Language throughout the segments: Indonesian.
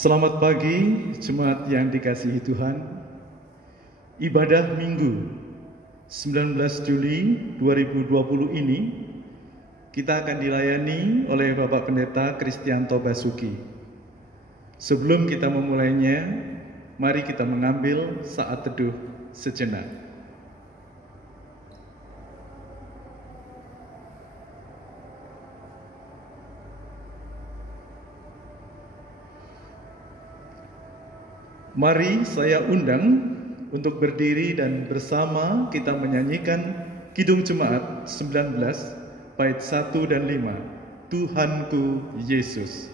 Selamat pagi, jemaat yang dikasihi Tuhan. Ibadah Minggu 19 Juli 2020 ini kita akan dilayani oleh Bapak Pendeta Kristianto Basuki. Sebelum kita memulainya, mari kita mengambil saat teduh sejenak. Mari saya undang untuk berdiri dan bersama kita menyanyikan Kidung Jemaat 19 bait 1 dan 5, Tuhanku Yesus.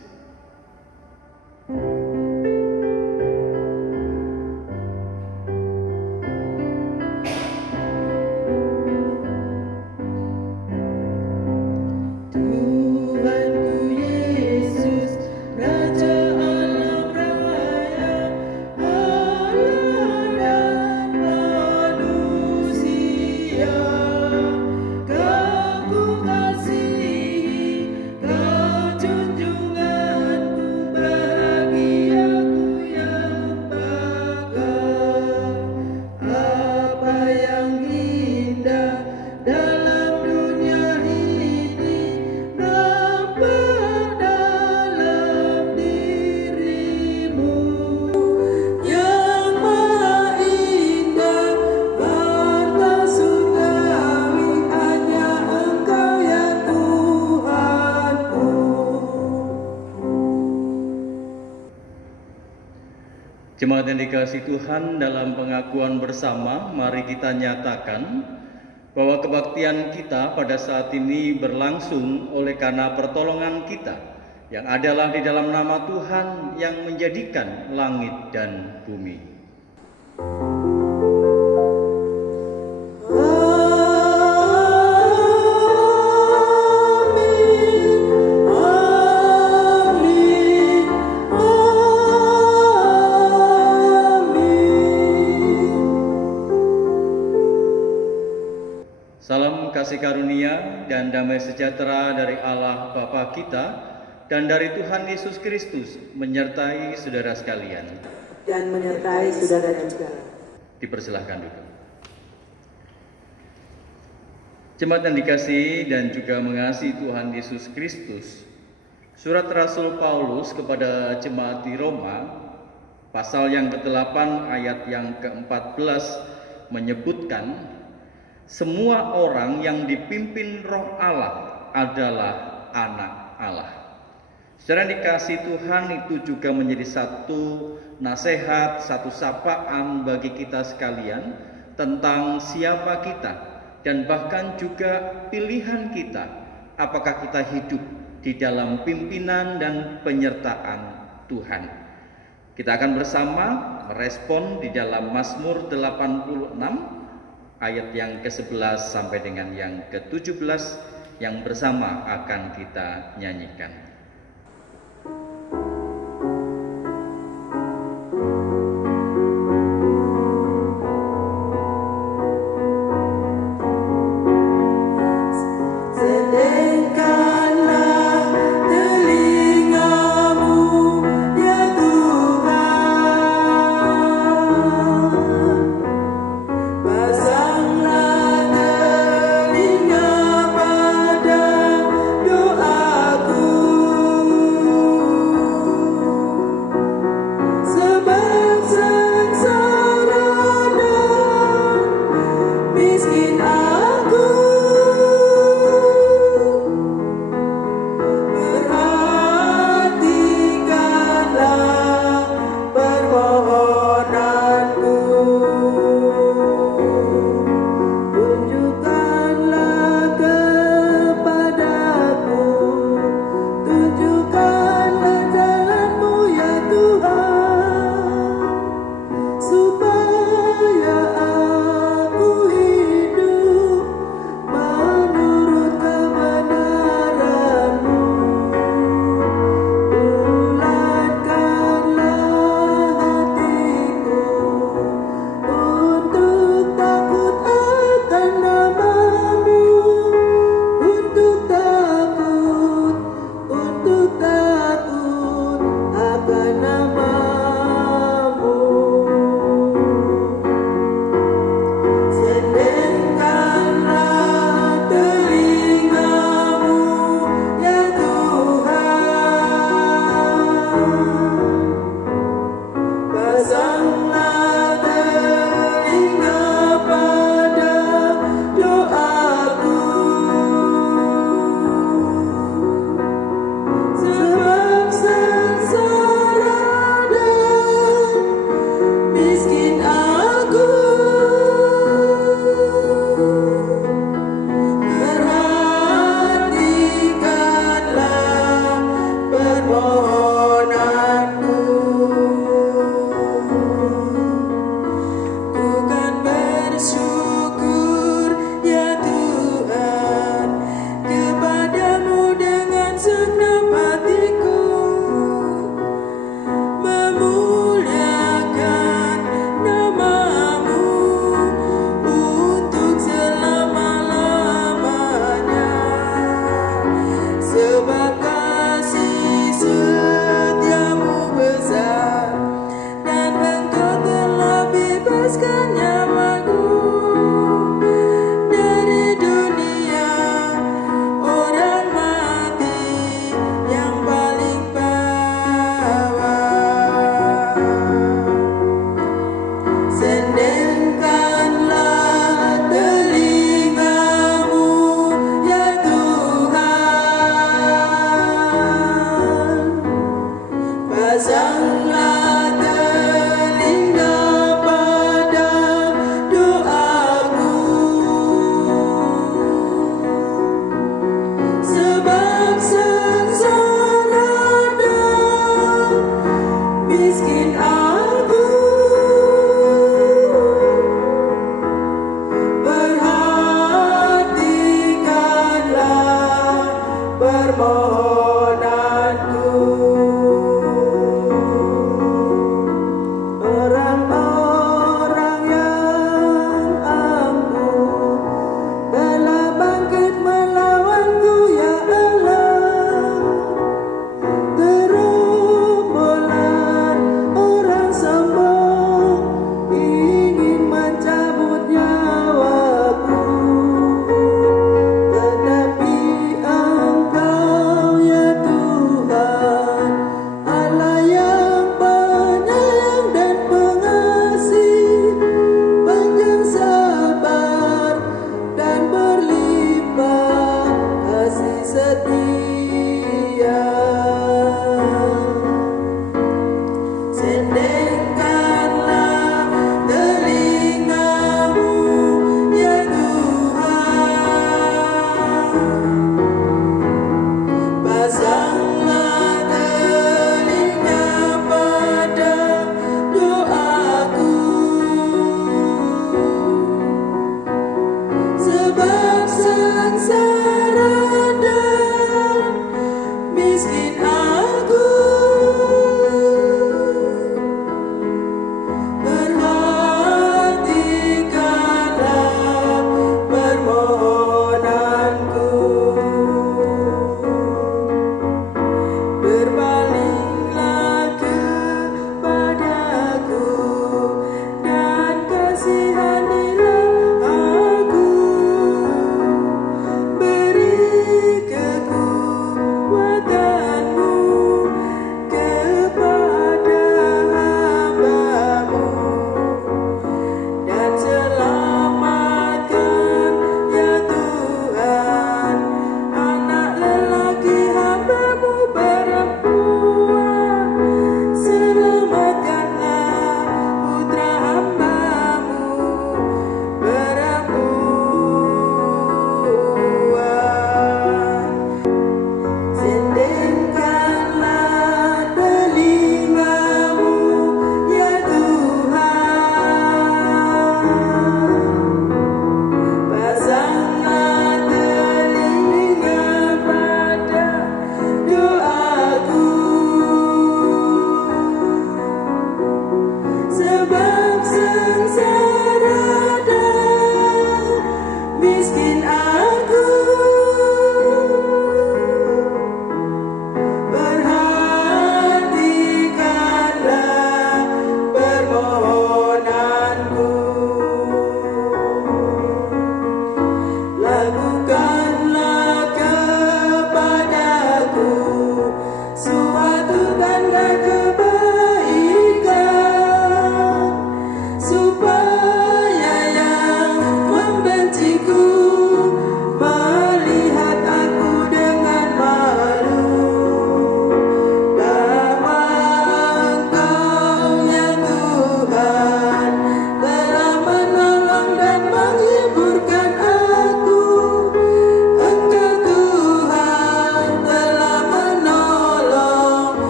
Jemaat yang dikasihi Tuhan, dalam pengakuan bersama, mari kita nyatakan bahwa kebaktian kita pada saat ini berlangsung oleh karena pertolongan kita, yang adalah di dalam nama Tuhan yang menjadikan langit dan bumi. Salam kasih karunia dan damai sejahtera dari Allah Bapa kita dan dari Tuhan Yesus Kristus menyertai saudara sekalian. Dan menyertai saudara juga. Dipersilahkan duduk. Jemaat yang dikasihi dan juga mengasihi Tuhan Yesus Kristus, surat Rasul Paulus kepada jemaat di Roma, pasal yang ke-8 ayat yang ke-14 menyebutkan, semua orang yang dipimpin Roh Allah adalah anak Allah. Saudara dikasih Tuhan, itu juga menjadi satu nasihat, satu sapaan bagi kita sekalian tentang siapa kita dan bahkan juga pilihan kita. Apakah kita hidup di dalam pimpinan dan penyertaan Tuhan? Kita akan bersama merespon di dalam Mazmur 86 ayat yang ke-11 sampai dengan yang ke-17 yang bersama akan kita nyanyikan. Doaku sebab kasih setiamu besar, dan Engkau telah bebaskan nyawaku dari dunia orang mati yang paling bawah. Sendengkanlah telingamu ya Tuhan, pasanglah telinga pada doaku, sebab sengsara dan miskin aku. Perhatikanlah permohonanku. Orang-orang yang angkuh telah bangkit melawanku, ya Allah. Gerombolan orang sombong ingin mencabut nyawaku, tetapi Engkau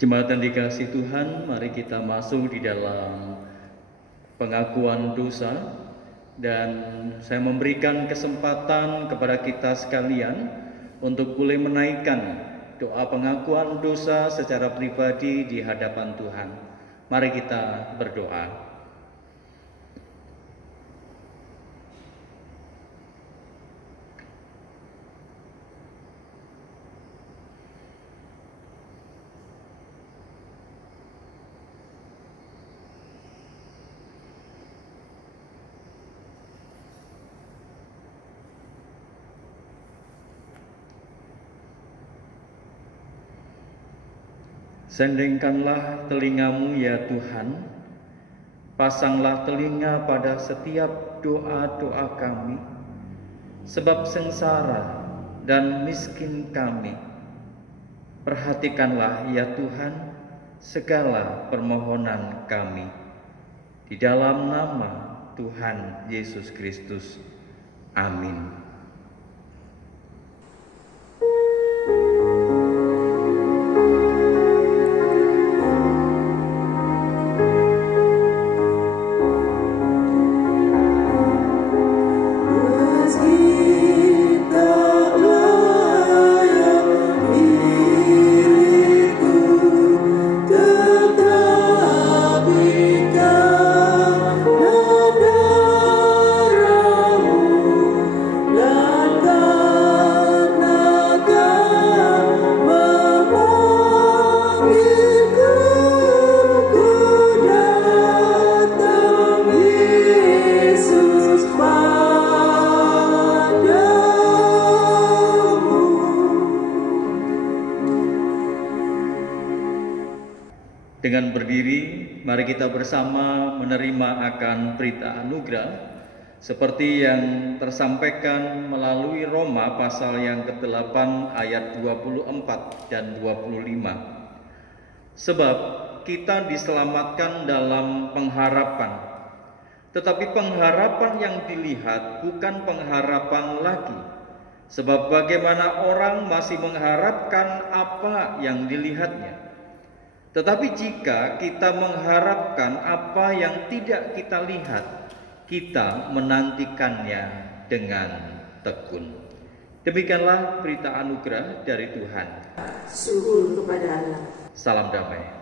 Jemaat yang dikasihi Tuhan, mari kita masuk di dalam pengakuan dosa, dan saya memberikan kesempatan kepada kita sekalian untuk boleh menaikkan doa pengakuan dosa secara pribadi di hadapan Tuhan. Mari kita berdoa. Sendengkanlah telingamu ya Tuhan, pasanglah telinga pada setiap doa-doa kami, sebab sengsara dan miskin kami. Perhatikanlah ya Tuhan segala permohonan kami. Di dalam nama Tuhan Yesus Kristus. Amin. Dengan berdiri, mari kita bersama menerima akan berita anugerah seperti yang tersampaikan melalui Roma pasal yang ke-8 ayat 24 dan 25. Sebab kita diselamatkan dalam pengharapan, tetapi pengharapan yang dilihat bukan pengharapan lagi. Sebab bagaimana orang masih mengharapkan apa yang dilihatnya. Tetapi jika kita mengharapkan apa yang tidak kita lihat, kita menantikannya dengan tekun. Demikianlah berita anugerah dari Tuhan. Syukur kepada Allah. Salam damai.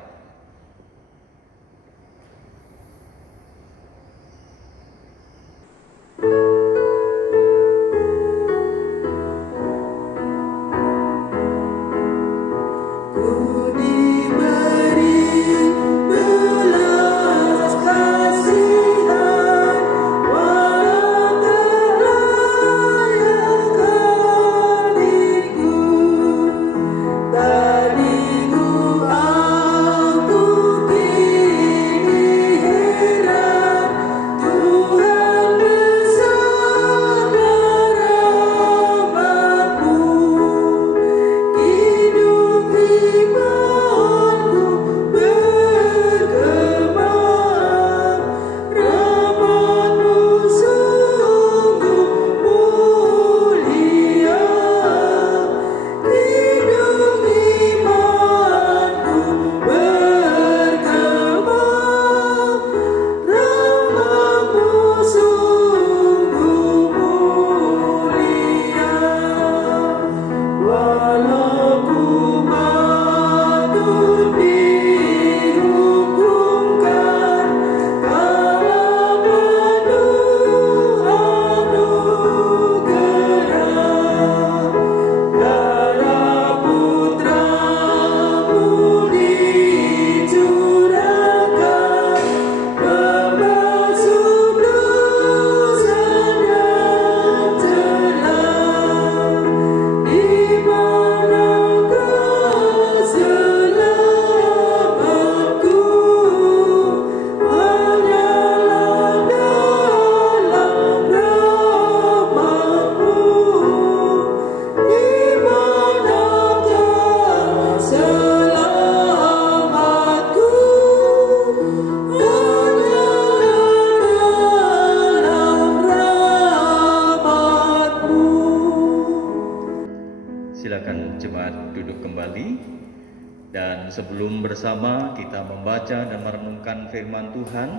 Dan sebelum bersama kita membaca dan merenungkan firman Tuhan,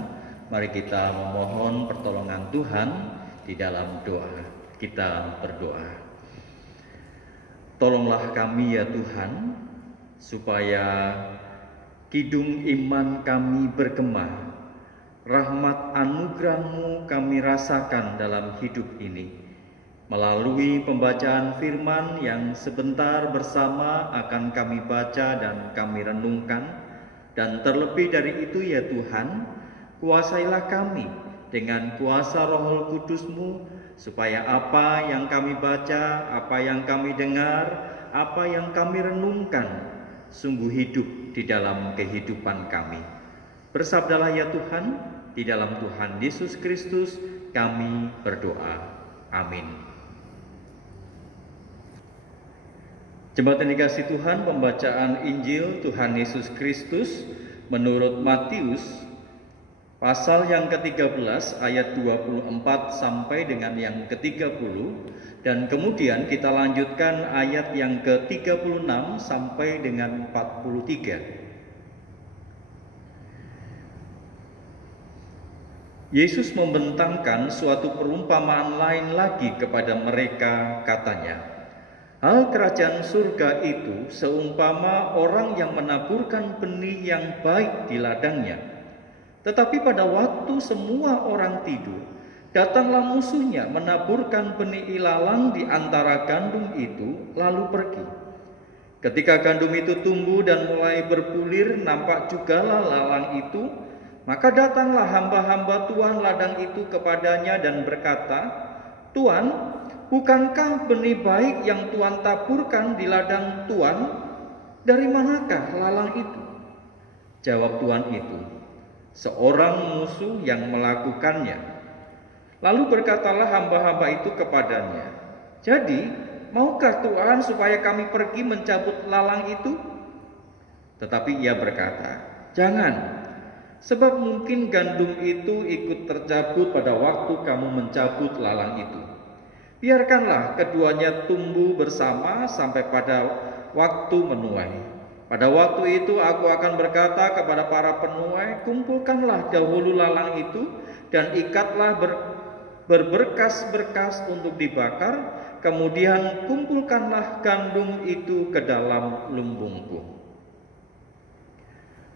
mari kita memohon pertolongan Tuhan di dalam doa. Kita berdoa. Tolonglah kami ya Tuhan, supaya kidung iman kami bergema. Rahmat anugerah-Mu kami rasakan dalam hidup ini. Melalui pembacaan firman yang sebentar bersama akan kami baca dan kami renungkan. Dan terlebih dari itu ya Tuhan, kuasailah kami dengan kuasa Roh Kudus-Mu, supaya apa yang kami baca, apa yang kami dengar, apa yang kami renungkan, sungguh hidup di dalam kehidupan kami. Bersabdalah ya Tuhan, di dalam Tuhan Yesus Kristus kami berdoa. Amin. Jemaat yang dikasihi Tuhan, pembacaan Injil Tuhan Yesus Kristus menurut Matius pasal yang ke-13 ayat 24 sampai dengan yang ke-30, dan kemudian kita lanjutkan ayat yang ke-36 sampai dengan 43. Yesus membentangkan suatu perumpamaan lain lagi kepada mereka, katanya, hal kerajaan surga itu seumpama orang yang menaburkan benih yang baik di ladangnya. Tetapi pada waktu semua orang tidur, datanglah musuhnya menaburkan benih ilalang di antara gandum itu, lalu pergi. Ketika gandum itu tumbuh dan mulai berbulir, nampak jugalah lalang itu, maka datanglah hamba-hamba Tuan ladang itu kepadanya dan berkata, Tuan, bukankah benih baik yang Tuan taburkan di ladang Tuan? Dari manakah lalang itu? Jawab Tuan itu, seorang musuh yang melakukannya. Lalu berkatalah hamba-hamba itu kepadanya, jadi maukah Tuan supaya kami pergi mencabut lalang itu? Tetapi ia berkata, jangan, sebab mungkin gandum itu ikut tercabut pada waktu kamu mencabut lalang itu. Biarkanlah keduanya tumbuh bersama sampai pada waktu menuai. Pada waktu itu aku akan berkata kepada para penuai, kumpulkanlah dahulu lalang itu dan ikatlah berberkas-berkas untuk dibakar, kemudian kumpulkanlah gandum itu ke dalam lumbungku.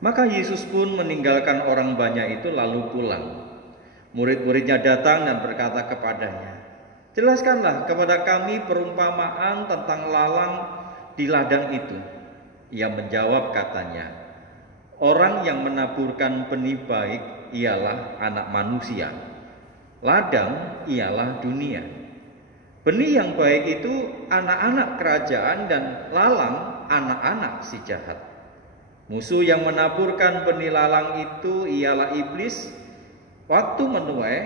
Maka Yesus pun meninggalkan orang banyak itu lalu pulang. Murid-muridnya datang dan berkata kepadanya, jelaskanlah kepada kami perumpamaan tentang lalang di ladang itu. Ia menjawab katanya, orang yang menaburkan benih baik ialah anak manusia. Ladang ialah dunia. Benih yang baik itu anak-anak kerajaan dan lalang anak-anak si jahat. Musuh yang menaburkan benih lalang itu ialah iblis. Waktu menuai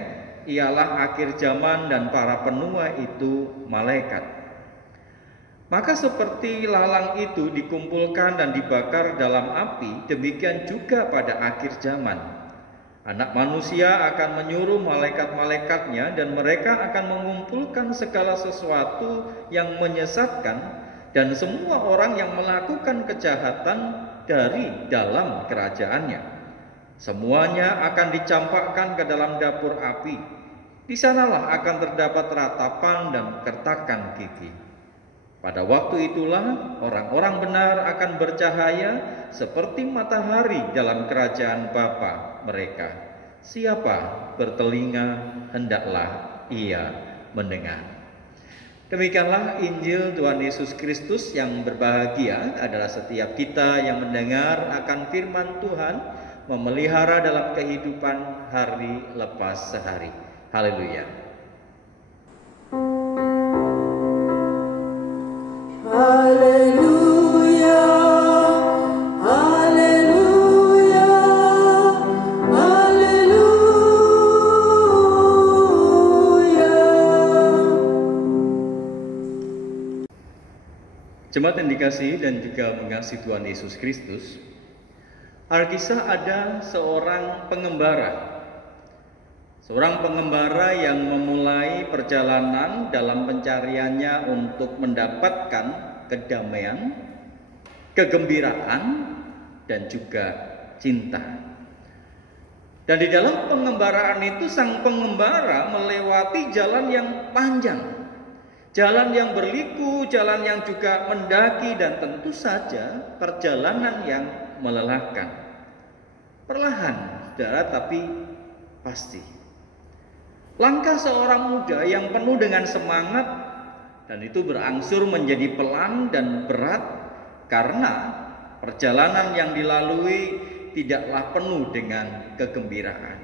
ialah akhir zaman dan para penuai itu malaikat. Maka seperti lalang itu dikumpulkan dan dibakar dalam api, demikian juga pada akhir zaman. Anak manusia akan menyuruh malaikat-malaikatnya dan mereka akan mengumpulkan segala sesuatu yang menyesatkan dan semua orang yang melakukan kejahatan dari dalam kerajaannya. Semuanya akan dicampakkan ke dalam dapur api. Di sanalah akan terdapat ratapan dan kertakan gigi. Pada waktu itulah orang-orang benar akan bercahaya seperti matahari dalam kerajaan Bapa mereka. Siapa bertelinga, hendaklah ia mendengar. Demikianlah Injil Tuhan Yesus Kristus. Yang berbahagia adalah setiap kita yang mendengar akan firman Tuhan, memelihara dalam kehidupan hari lepas sehari. Haleluya. Haleluya, haleluya, haleluya. Jemaat yang dikasihi dan juga mengasihi Tuhan Yesus Kristus, Alkisah ada seorang pengembara. Seorang pengembara yang memulai perjalanan dalam pencariannya untuk mendapatkan kedamaian, kegembiraan, dan juga cinta. Dan di dalam pengembaraan itu sang pengembara melewati jalan yang panjang, jalan yang berliku, jalan yang juga mendaki, dan tentu saja perjalanan yang melelahkan. Perlahan, saudara, tapi pasti. Langkah seorang muda yang penuh dengan semangat, dan itu berangsur menjadi pelan dan berat karena perjalanan yang dilalui tidaklah penuh dengan kegembiraan.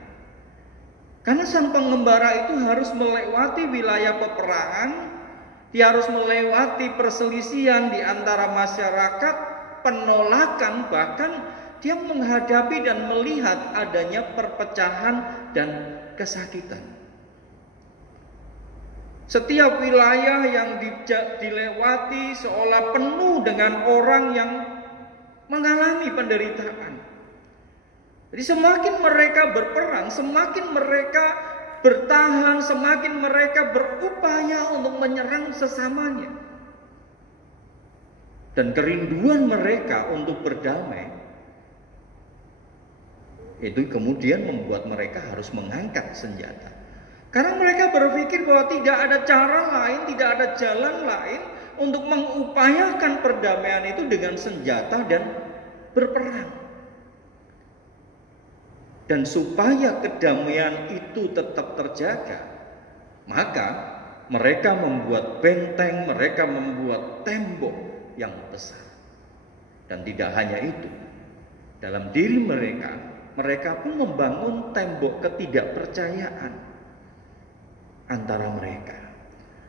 Karena sang pengembara itu harus melewati wilayah peperangan, dia harus melewati perselisihan di antara masyarakat, penolakan, bahkan dia menghadapi dan melihat adanya perpecahan dan kesakitan. Setiap wilayah yang dilewati seolah penuh dengan orang yang mengalami penderitaan. Jadi semakin mereka berperang, semakin mereka bertahan, semakin mereka berupaya untuk menyerang sesamanya. Dan kerinduan mereka untuk berdamai itu kemudian membuat mereka harus mengangkat senjata. Karena mereka berpikir bahwa tidak ada cara lain, tidak ada jalan lain untuk mengupayakan perdamaian itu dengan senjata dan berperang. Dan supaya kedamaian itu tetap terjaga, maka mereka membuat benteng, mereka membuat tembok yang besar. Dan tidak hanya itu, dalam diri mereka pun membangun tembok ketidakpercayaan antara mereka.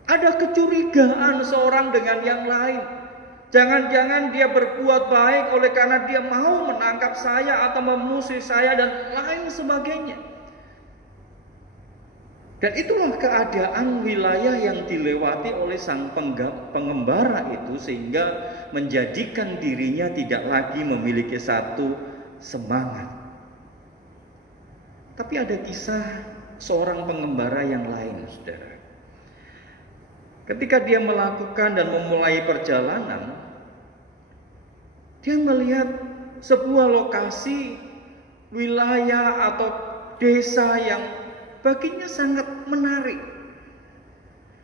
Ada kecurigaan seorang dengan yang lain. Jangan-jangan dia berbuat baik oleh karena dia mau menangkap saya atau memusuhi saya dan lain sebagainya. Dan itulah keadaan wilayah yang dilewati oleh sang pengembara itu, sehingga menjadikan dirinya tidak lagi memiliki satu semangat. Tapi ada kisah seorang pengembara yang lain, saudara. Ketika dia melakukan dan memulai perjalanan, dia melihat sebuah lokasi, wilayah atau desa yang baginya sangat menarik.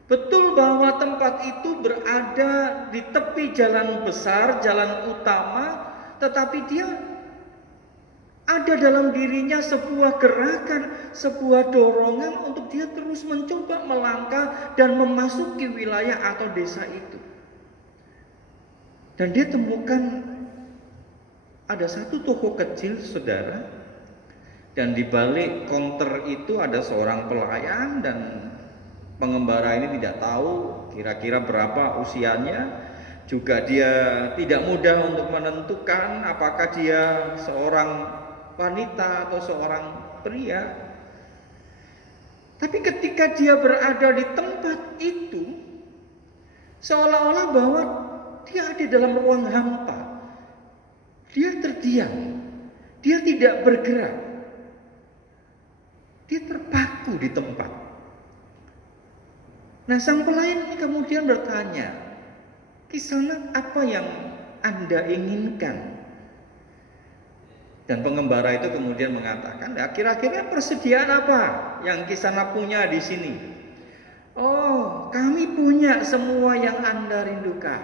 Betul bahwa tempat itu berada di tepi jalan besar, jalan utama, tetapi dia ada dalam dirinya sebuah gerakan, sebuah dorongan untuk dia terus mencoba melangkah dan memasuki wilayah atau desa itu. Dan dia temukan ada satu toko kecil, saudara, dan di balik konter itu ada seorang pelayan, dan pengembara ini tidak tahu kira-kira berapa usianya. Juga dia tidak mudah untuk menentukan apakah dia seorang wanita atau seorang pria. Tapi ketika dia berada di tempat itu, seolah-olah bahwa dia ada dalam ruang hampa. Dia terdiam, dia tidak bergerak, dia terpaku di tempat. Nah, sang pelayan ini kemudian bertanya, "Kisanak, apa yang Anda inginkan?" Dan pengembara itu kemudian mengatakan, "Ya, kira-kira persediaan apa yang Kisanak punya di sini?" "Oh, kami punya semua yang Anda rindukan.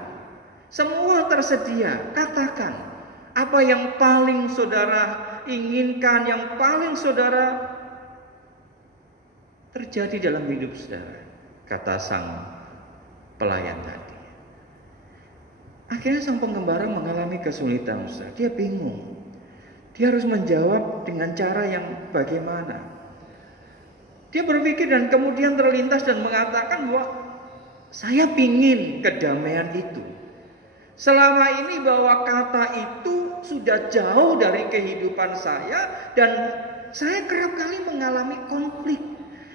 Semua tersedia. Katakan, apa yang paling saudara inginkan, yang paling saudara terjadi dalam hidup saudara," kata sang pelayan tadi. Akhirnya sang pengembara mengalami kesulitan, Ustaz. Dia bingung. Dia harus menjawab dengan cara yang bagaimana. Dia berpikir dan kemudian terlintas dan mengatakan bahwa saya pingin kedamaian itu. Selama ini bahwa kata itu sudah jauh dari kehidupan saya, dan saya kerap kali mengalami konflik.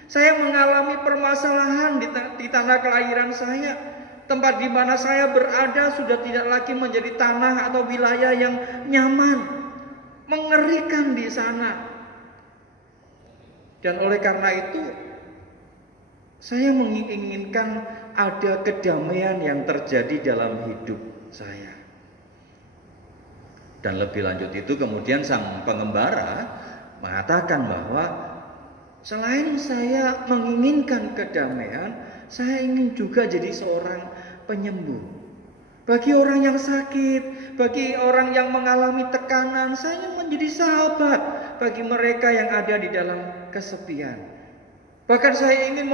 Saya mengalami permasalahan di tanah kelahiran saya. Tempat di mana saya berada sudah tidak lagi menjadi tanah atau wilayah yang nyaman. Mengerikan di sana. Dan oleh karena itu saya menginginkan ada kedamaian yang terjadi dalam hidup saya. Dan lebih lanjut itu kemudian sang pengembara mengatakan bahwa selain saya menginginkan kedamaian, saya ingin juga jadi seorang penyembuh. Bagi orang yang sakit, bagi orang yang mengalami tekanan, saya ingin menjadi sahabat bagi mereka yang ada di dalam kesepian. Bahkan saya ingin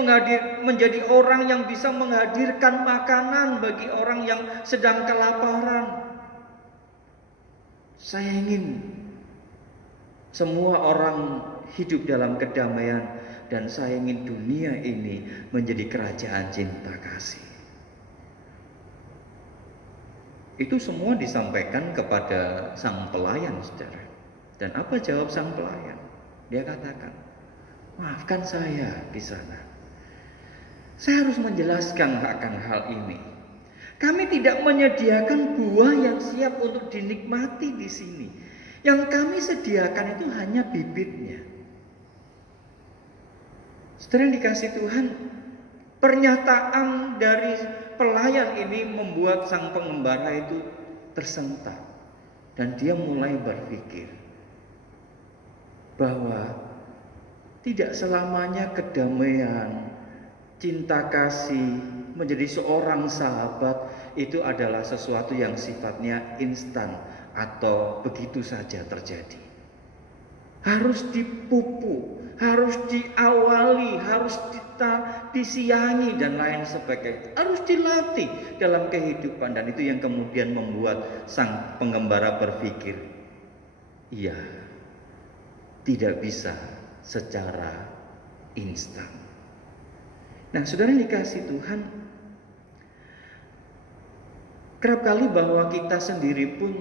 menjadi orang yang bisa menghadirkan makanan bagi orang yang sedang kelaparan. Saya ingin semua orang hidup dalam kedamaian, dan saya ingin dunia ini menjadi kerajaan cinta kasih. Itu semua disampaikan kepada sang pelayan, saudara. Dan apa jawab sang pelayan? Dia katakan, maafkan saya di sana. Saya harus menjelaskan akan hal ini. Kami tidak menyediakan buah yang siap untuk dinikmati di sini. Yang kami sediakan itu hanya bibitnya. Saudara yang dikasihi Tuhan, pernyataan dari pelayan ini membuat sang pengembara itu tersentak. Dan dia mulai berpikir bahwa tidak selamanya kedamaian, cinta kasih, menjadi seorang sahabat itu adalah sesuatu yang sifatnya instan atau begitu saja terjadi. Harus dipupuk, harus diawali, harus disiangi dan lain sebagainya. Harus dilatih dalam kehidupan, dan itu yang kemudian membuat sang pengembara berpikir, iya, tidak bisa secara instan. Nah, saudara yang dikasihi Tuhan, kerap kali bahwa kita sendiri pun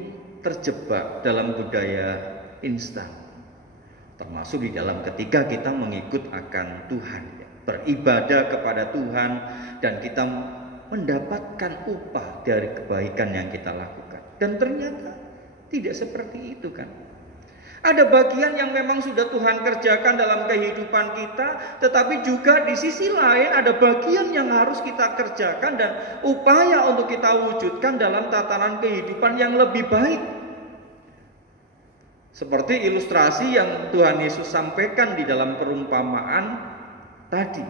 terjebak dalam budaya instan. Termasuk di dalam ketika kita mengikut akan Tuhan, beribadah kepada Tuhan, dan kita mendapatkan upah dari kebaikan yang kita lakukan. Dan ternyata tidak seperti itu kan. Ada bagian yang memang sudah Tuhan kerjakan dalam kehidupan kita, tetapi juga di sisi lain ada bagian yang harus kita kerjakan dan upaya untuk kita wujudkan dalam tatanan kehidupan yang lebih baik. Seperti ilustrasi yang Tuhan Yesus sampaikan di dalam perumpamaan tadi.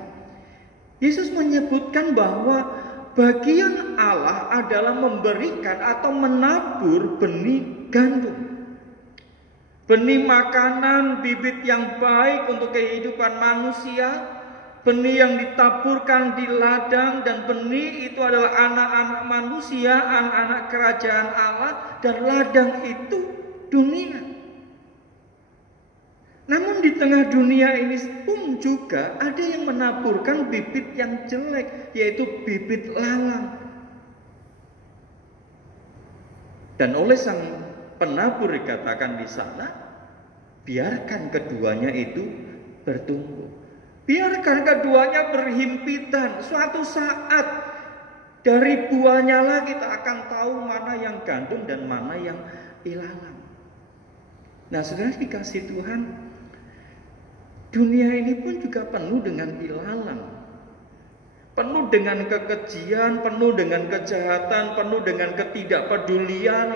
Yesus menyebutkan bahwa bagian Allah adalah memberikan atau menabur benih gandum. Benih makanan, bibit yang baik untuk kehidupan manusia, benih yang ditaburkan di ladang, dan benih itu adalah anak-anak manusia, anak-anak kerajaan Allah, dan ladang itu dunia. Namun di tengah dunia ini pun juga ada yang menaburkan bibit yang jelek, yaitu bibit lalang. Dan oleh sang penabur dikatakan di sana, biarkan keduanya itu bertumbuh. Biarkan keduanya berhimpitan. Suatu saat dari buahnya lah kita akan tahu mana yang gandum dan mana yang ilalang. Nah, saudara dikasih Tuhan, dunia ini pun juga penuh dengan ilalang. Penuh dengan kekejian, penuh dengan kejahatan, penuh dengan ketidakpedulian.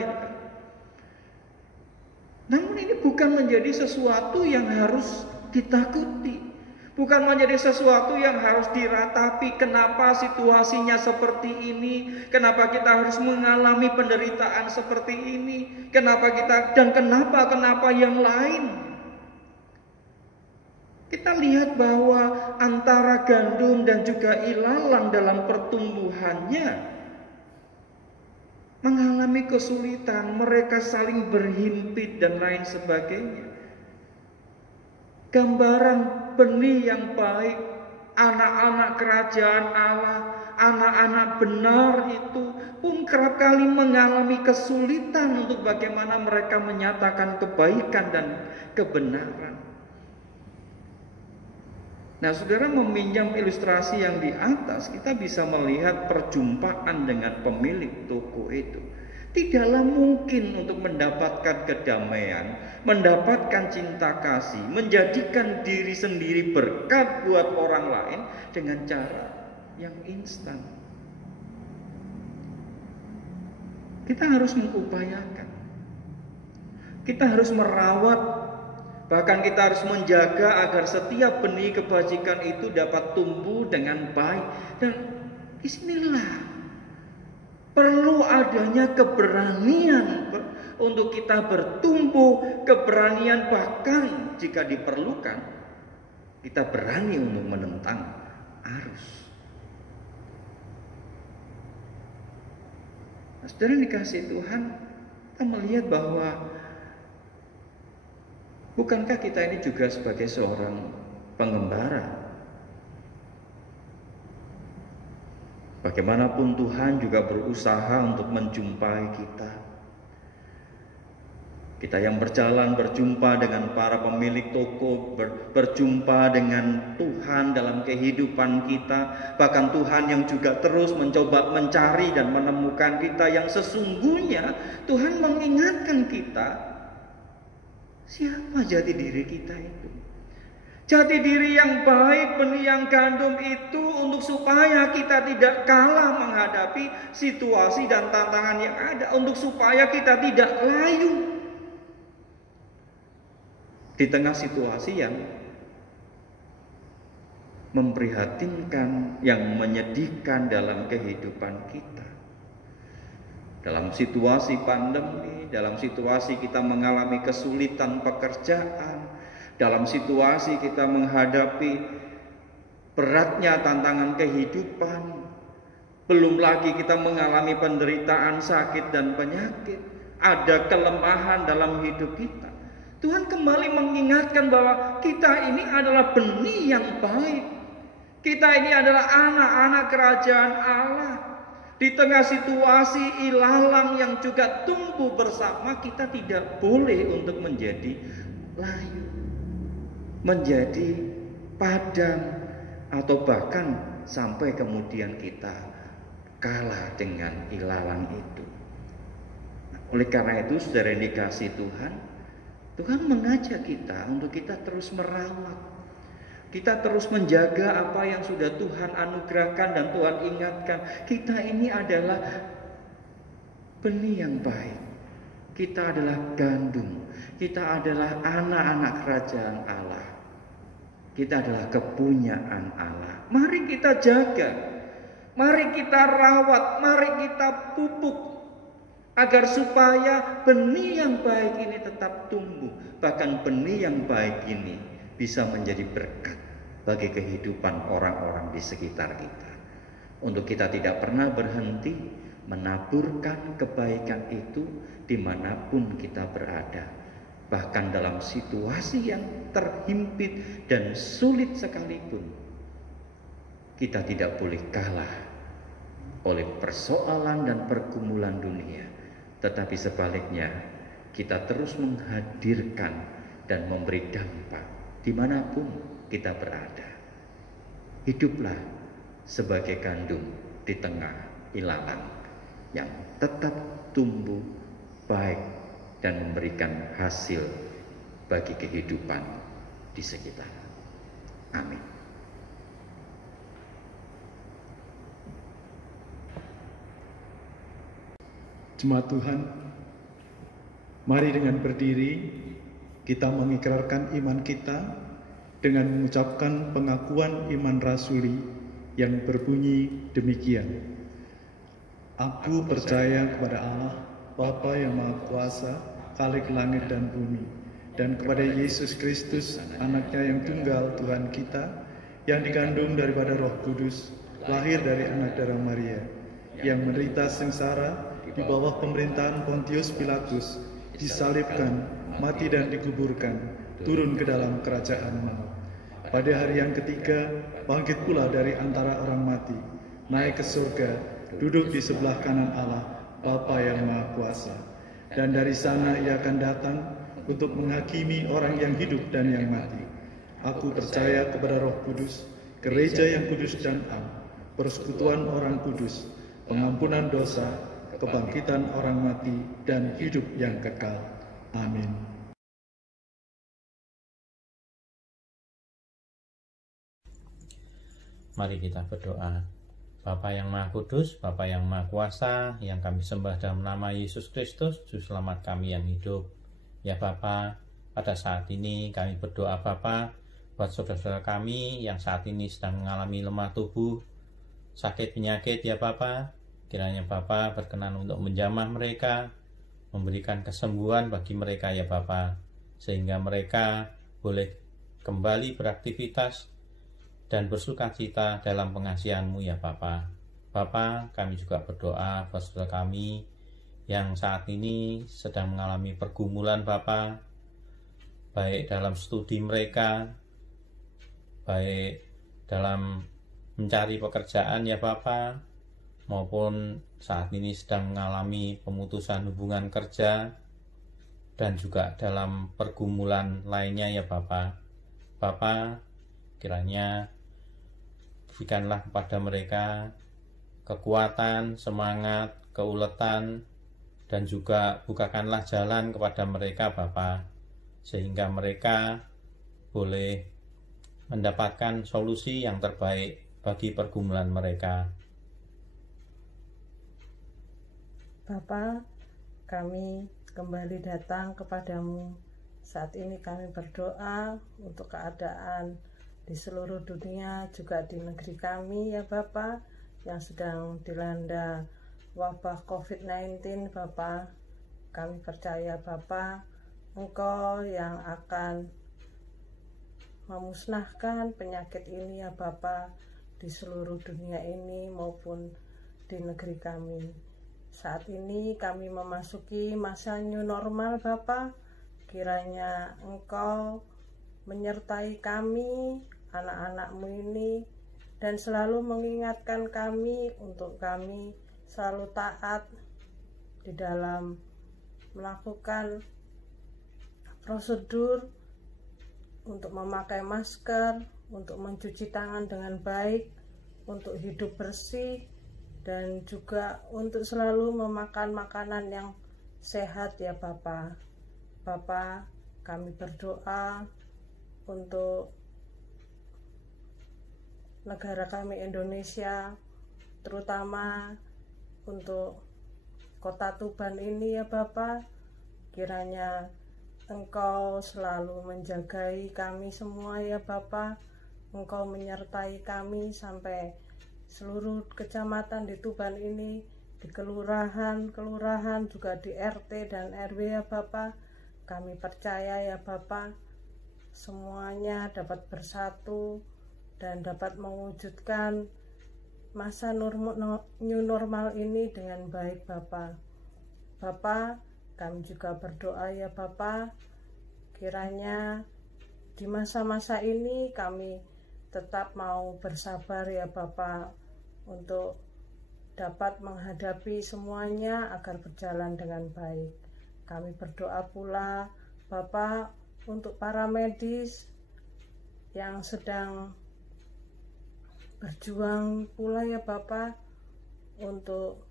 Namun ini bukan menjadi sesuatu yang harus ditakuti. Bukan menjadi sesuatu yang harus diratapi. Kenapa situasinya seperti ini? Kenapa kita harus mengalami penderitaan seperti ini? Kenapa yang lain? Kita lihat bahwa antara gandum dan juga ilalang dalam pertumbuhannya mengalami kesulitan, mereka saling berhimpit dan lain sebagainya. Gambaran benih yang baik, anak-anak kerajaan Allah, anak-anak benar itu pun kerap kali mengalami kesulitan untuk bagaimana mereka menyatakan kebaikan dan kebenaran. Nah, saudara, meminjam ilustrasi yang di atas, kita bisa melihat perjumpaan dengan pemilik toko itu. Tidaklah mungkin untuk mendapatkan kedamaian, mendapatkan cinta kasih, menjadikan diri sendiri berkat buat orang lain dengan cara yang instan. Kita harus mengupayakan. Kita harus merawat, bahkan kita harus menjaga agar setiap benih kebajikan itu dapat tumbuh dengan baik. Dan bismillah, perlu adanya keberanian untuk kita bertumbuh, keberanian bahkan jika diperlukan kita berani untuk menentang arus. Saudara dikasih Tuhan, kita melihat bahwa bukankah kita ini juga sebagai seorang pengembara? Bagaimanapun Tuhan juga berusaha untuk menjumpai kita. Kita yang berjalan berjumpa dengan para pemilik toko, berjumpa dengan Tuhan dalam kehidupan kita. Bahkan Tuhan yang juga terus mencoba mencari dan menemukan kita, yang sesungguhnya Tuhan mengingatkan kita siapa jati diri kita itu. Jati diri yang baik, benih yang gandum itu untuk supaya kita tidak kalah menghadapi situasi dan tantangan yang ada, untuk supaya kita tidak layu di tengah situasi yang memprihatinkan, yang menyedihkan dalam kehidupan kita. Dalam situasi pandemi, dalam situasi kita mengalami kesulitan pekerjaan, dalam situasi kita menghadapi beratnya tantangan kehidupan, belum lagi kita mengalami penderitaan, sakit dan penyakit, ada kelemahan dalam hidup kita. Tuhan kembali mengingatkan bahwa kita ini adalah benih yang baik. Kita ini adalah anak-anak kerajaan Allah. Di tengah situasi ilalang yang juga tumbuh bersama, kita tidak boleh untuk menjadi layu, menjadi padam, atau bahkan sampai kemudian kita kalah dengan ilalang itu. Oleh karena itu, saudara yang dikasih Tuhan mengajak kita untuk kita terus merawat, kita terus menjaga apa yang sudah Tuhan anugerahkan dan Tuhan ingatkan. Kita ini adalah benih yang baik. Kita adalah gandum. Kita adalah anak-anak kerajaan Allah. Kita adalah kepunyaan Allah. Mari kita jaga. Mari kita rawat. Mari kita pupuk. Agar supaya benih yang baik ini tetap tumbuh. Bahkan benih yang baik ini bisa menjadi berkat bagi kehidupan orang-orang di sekitar kita. Untuk kita tidak pernah berhenti menaburkan kebaikan itu dimanapun kita berada. Bahkan dalam situasi yang terhimpit dan sulit sekalipun, kita tidak boleh kalah oleh persoalan dan pergumulan dunia. Tetapi sebaliknya, kita terus menghadirkan dan memberi dampak dimanapun kita berada. Hiduplah sebagai gandum di tengah ilalang yang tetap tumbuh baik dan memberikan hasil bagi kehidupan di sekitar. Amin. Jemaat Tuhan, mari dengan berdiri kita mengikrarkan iman kita dengan mengucapkan pengakuan iman rasuli yang berbunyi demikian. Aku percaya kepada Allah, Bapa yang Maha Kuasa, Khalik langit dan bumi, dan kepada Yesus Kristus, anaknya yang tunggal Tuhan kita, yang dikandung daripada Roh Kudus, lahir dari anak darah Maria, yang menderita sengsara di bawah pemerintahan Pontius Pilatus, disalibkan, mati dan dikuburkan, turun ke dalam kerajaan maut. Pada hari yang ketiga, bangkit pula dari antara orang mati, naik ke surga, duduk di sebelah kanan Allah, Bapa yang Maha Kuasa. Dan dari sana ia akan datang untuk menghakimi orang yang hidup dan yang mati. Aku percaya kepada Roh Kudus, gereja yang kudus dan am, persekutuan orang kudus, pengampunan dosa, kebangkitan orang mati, dan hidup yang kekal. Amin. Mari kita berdoa. Bapa yang Maha Kudus, Bapa yang Maha Kuasa, yang kami sembah dalam nama Yesus Kristus, Juru Selamat kami yang hidup. Ya Bapa, pada saat ini kami berdoa Bapa buat saudara-saudara kami yang saat ini sedang mengalami lemah tubuh, sakit penyakit ya Bapa. Kiranya Bapa berkenan untuk menjamah mereka, memberikan kesembuhan bagi mereka ya Bapa, sehingga mereka boleh kembali beraktivitas dan bersukacita dalam pengasihan-Mu ya Bapa. Bapa, kami juga berdoa buat saudara kami yang saat ini sedang mengalami pergumulan Bapa, baik dalam studi mereka, baik dalam mencari pekerjaan ya Bapa, maupun saat ini sedang mengalami pemutusan hubungan kerja dan juga dalam pergumulan lainnya ya Bapa. Bapa, kiranya berikanlah kepada mereka kekuatan, semangat, keuletan, dan juga bukakanlah jalan kepada mereka Bapa, sehingga mereka boleh mendapatkan solusi yang terbaik bagi pergumulan mereka. Bapa, kami kembali datang kepadamu. Saat ini kami berdoa untuk keadaan di seluruh dunia, juga di negeri kami ya Bapa, yang sedang dilanda wabah COVID-19 Bapa. Kami percaya Bapa, Engkau yang akan memusnahkan penyakit ini ya Bapa, di seluruh dunia ini maupun di negeri kami. Saat ini kami memasuki masa new normal Bapa. Kiranya Engkau menyertai kami, anak-anak-Mu ini, dan selalu mengingatkan kami untuk kami selalu taat di dalam melakukan prosedur untuk memakai masker, untuk mencuci tangan dengan baik, untuk hidup bersih, dan juga untuk selalu memakan makanan yang sehat ya Bapa. Bapa, kami berdoa untuk negara kami Indonesia, terutama untuk kota Tuban ini ya Bapa. Kiranya Engkau selalu menjagai kami semua ya Bapa. Engkau menyertai kami sampai seluruh kecamatan di Tuban ini, di kelurahan juga di RT dan RW ya Bapa. Kami percaya ya Bapa, semuanya dapat bersatu dan dapat mewujudkan masa new normal ini dengan baik Bapa. Bapa, kami juga berdoa ya Bapa, kiranya di masa-masa ini kami tetap mau bersabar ya Bapa, untuk dapat menghadapi semuanya agar berjalan dengan baik. Kami berdoa pula Bapa untuk para medis yang sedang berjuang pula ya Bapa, untuk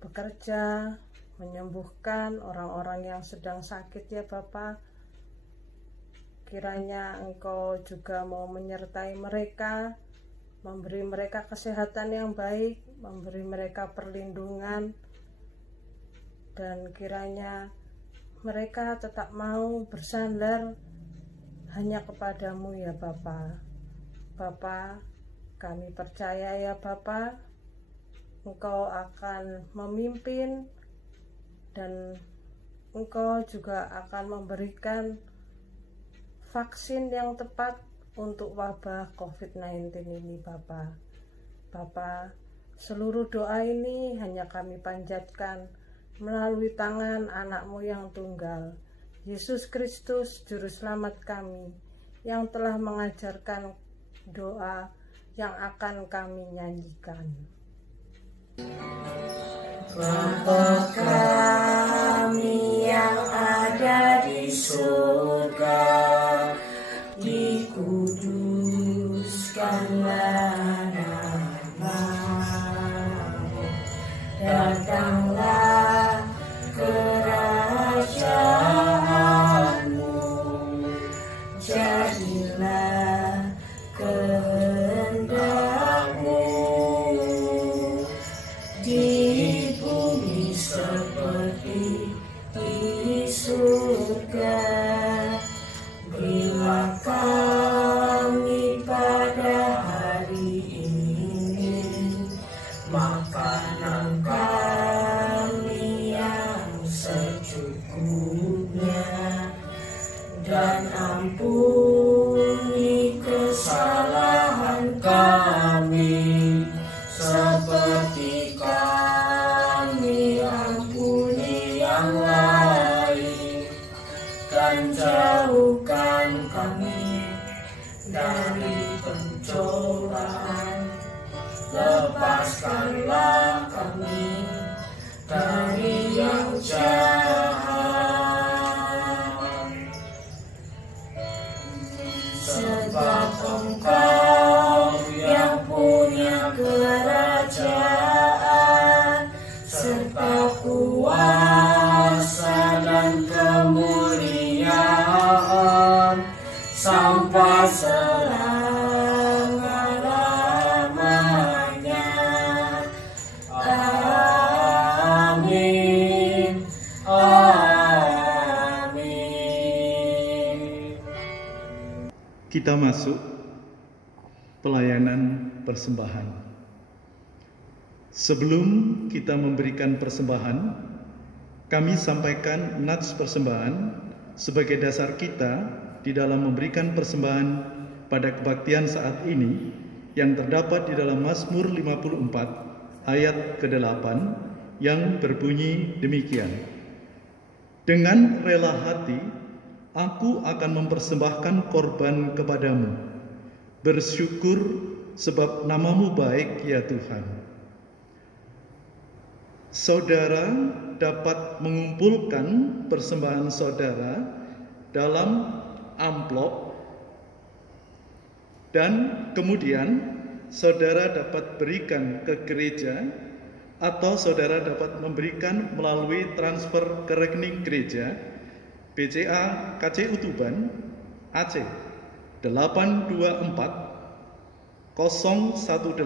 bekerja menyembuhkan orang-orang yang sedang sakit ya Bapa. Kiranya Engkau juga mau menyertai mereka, memberi mereka kesehatan yang baik, memberi mereka perlindungan, dan kiranya mereka tetap mau bersandar hanya kepadamu ya Bapa. Bapa, kami percaya ya Bapa, Engkau akan memimpin dan Engkau juga akan memberikan vaksin yang tepat untuk wabah COVID-19 ini Bapa. Bapa, seluruh doa ini hanya kami panjatkan melalui tangan anak-Mu yang tunggal, Yesus Kristus Juru Selamat kami, yang telah mengajarkan doa yang akan kami nyanyikan. Bapa kami yang ada di surga, dikuduskanlah nama-Mu, datanglah kerajaan-Mu, jadilah kehendak-Mu di bumi seperti di surga. kita masuk pelayanan persembahan. Sebelum kita memberikan persembahan, kami sampaikan nats persembahan sebagai dasar kita di dalam memberikan persembahan pada kebaktian saat ini yang terdapat di dalam Mazmur 54 ayat ke-8 yang berbunyi demikian. Dengan rela hati, aku akan mempersembahkan korban kepadamu. Bersyukur sebab namamu baik ya Tuhan. Saudara dapat mengumpulkan persembahan saudara dalam amplop dan kemudian saudara dapat berikan ke gereja atau saudara dapat memberikan melalui transfer ke rekening gereja BCA KCU Tuban Aceh 824 018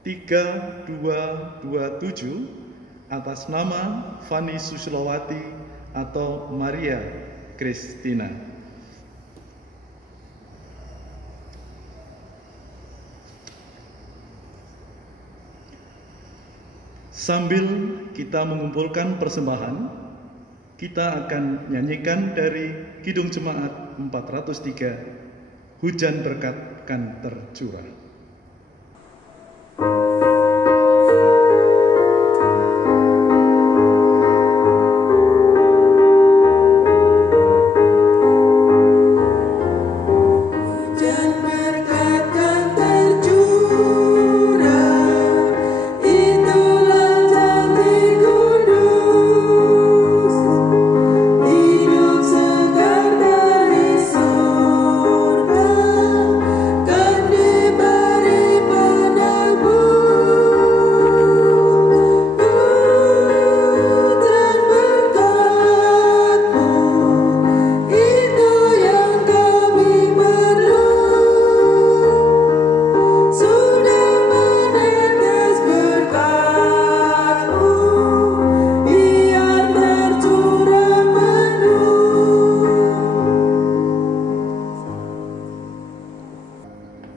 3227 atas nama Fani Susilowati atau Maria Kristina. Sambil kita mengumpulkan persembahan, kita akan nyanyikan dari Kidung Jemaat 403, Hujan Berkat Kan Tercurah.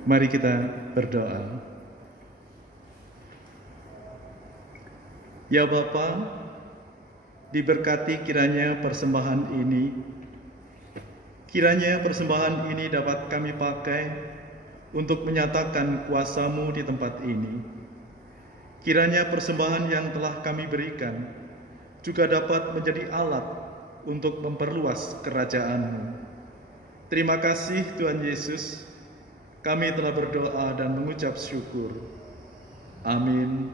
Mari kita berdoa. Ya Bapa, diberkati kiranya persembahan ini. Kiranya persembahan ini dapat kami pakai untuk menyatakan kuasa-Mu di tempat ini. Kiranya persembahan yang telah kami berikan juga dapat menjadi alat untuk memperluas kerajaan-Mu. Terima kasih Tuhan Yesus. Kami telah berdoa dan mengucap syukur. Amin.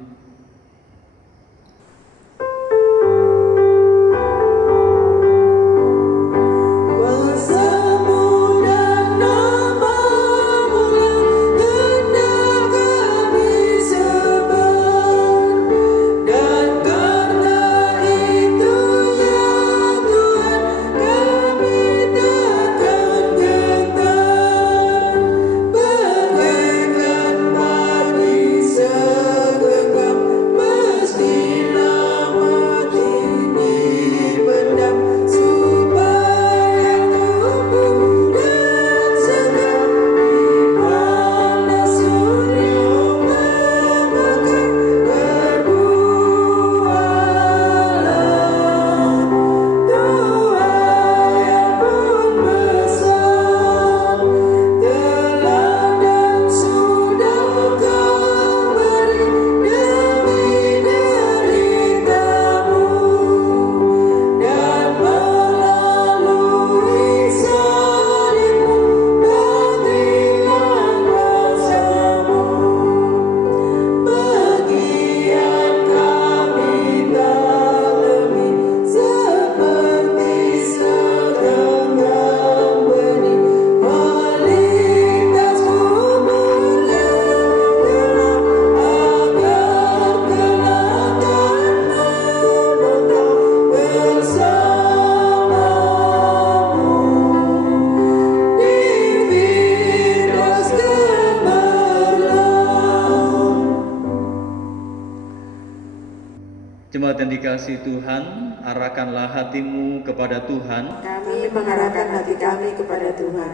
Jemaat yang dikasihi Tuhan, arahkanlah hatimu kepada Tuhan. Kami mengarahkan hati kami kepada Tuhan.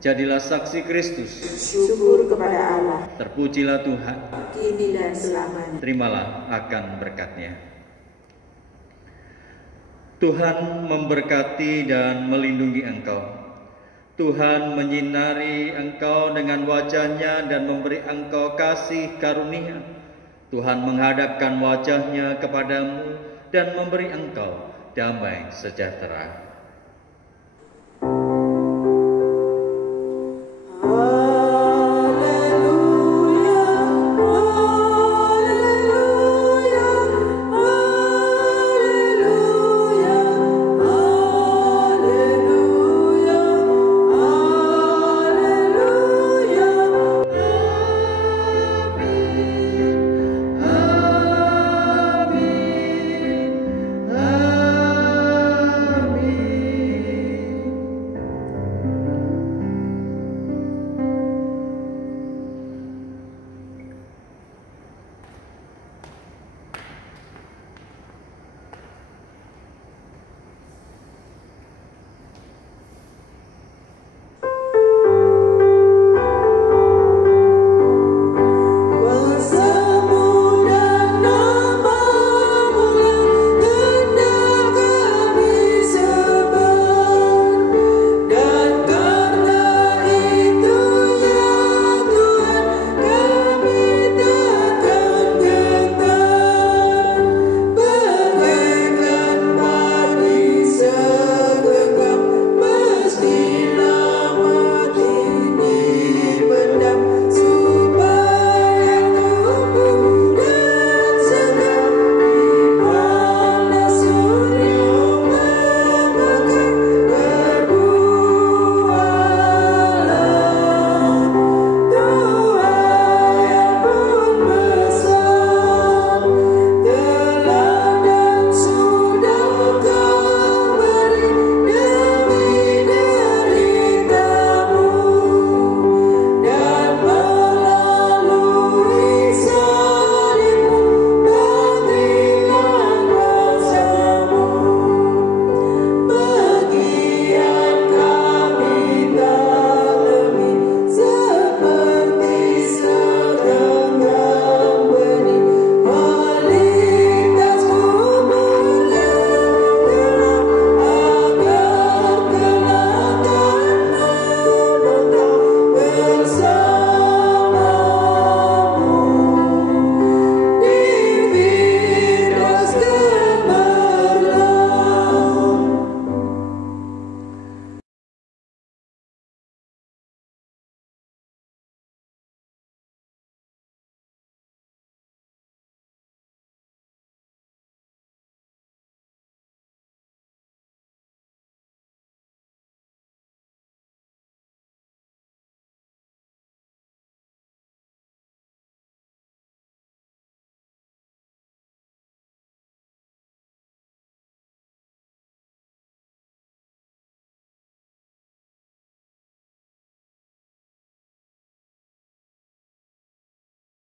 Jadilah saksi Kristus. Syukur kepada Allah, Terpujilah Tuhan. kini dan selamanya. Terimalah akan berkat-Nya. Tuhan memberkati dan melindungi engkau. Tuhan menyinari engkau dengan wajah-Nya dan memberi engkau kasih karunia. Tuhan menghadapkan wajah-Nya kepadamu dan memberi engkau damai sejahtera.